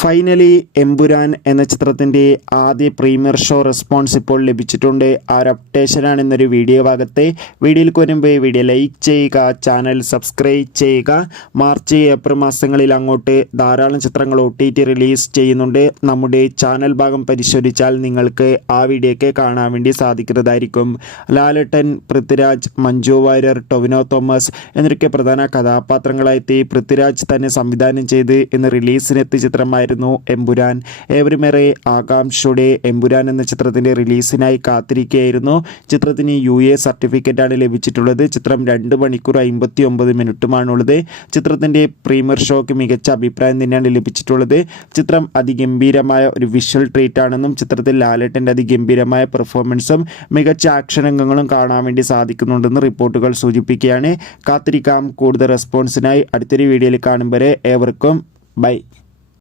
Finally Empuraan എന്ന ചിത്രത്തിൻ്റെ ആദ്യ പ്രീമിയർ ഷോ റെസ്പോൺസ് ഇപ്പോൾ ലഭിച്ചിട്ടുണ്ട്. ആ ഒരു അപ്ഡേഷനാണ് ഇന്നൊരു വീഡിയോ ഭാഗത്തെ. വീഡിയോയിലേക്ക് വരുമ്പോൾ വീഡിയോ ലൈക്ക് ചെയ്യുക, ചാനൽ സബ്സ്ക്രൈബ് ചെയ്യുക. മാർച്ച് ഏപ്രിൽ മാസങ്ങളിൽ അങ്ങോട്ട് ധാരാളം ചിത്രങ്ങൾ OTT റിലീസ് ചെയ്യുന്നുണ്ട്. നമ്മുടെ ചാനൽ ഭാഗം പരിശോധിച്ചാൽ നിങ്ങൾക്ക് ആ വീഡിയോയ്ക്ക് കാണാൻ വേണ്ടി സാധിക്കുന്നതായിരിക്കും. ലാലേട്ടൻ, പൃഥ്വിരാജ്, മഞ്ജു വാര്യർ, ടൊവിനോ തോമസ് എന്നൊക്കെ പ്രധാന കഥാപാത്രങ്ങളായെത്തി പൃഥ്വിരാജ് തന്നെ സംവിധാനം ചെയ്ത് ഇന്ന് റിലീസിനെത്തിയ ചിത്രമായിരുന്നു എമ്പുരാൻ. ഏവരുമേറെ ആകാംക്ഷയോടെ എമ്പുരാൻ എന്ന ചിത്രത്തിൻ്റെ റിലീസിനായി കാത്തിരിക്കുകയായിരുന്നു. ചിത്രത്തിന് UA സർട്ടിഫിക്കറ്റാണ് ലഭിച്ചിട്ടുള്ളത്. ചിത്രം 2 മണിക്കൂർ 59 മിനിറ്റുമാണുള്ളത്. ചിത്രത്തിൻ്റെ പ്രീമിയർ ഷോയ്ക്ക് മികച്ച അഭിപ്രായം തന്നെയാണ് ലഭിച്ചിട്ടുള്ളത്. ചിത്രം അതിഗംഭീരമായ ഒരു വിഷ്വൽ ട്രീറ്റ് ആണെന്നും ചിത്രത്തിൽ ലാലേട്ടൻ്റെ അതിഗംഭീരമായ പെർഫോമൻസും മികച്ച ആക്ഷൻ രംഗങ്ങളും കാണാൻ വേണ്ടി സാധിക്കുന്നുണ്ടെന്ന് റിപ്പോർട്ടുകൾ സൂചിപ്പിക്കുകയാണ്. കാത്തിരിക്കാം കൂടുതൽ റെസ്പോൺസിനായി. അടുത്തൊരു വീഡിയോയിൽ കാണും വരെ ഏവർക്കും ബൈ.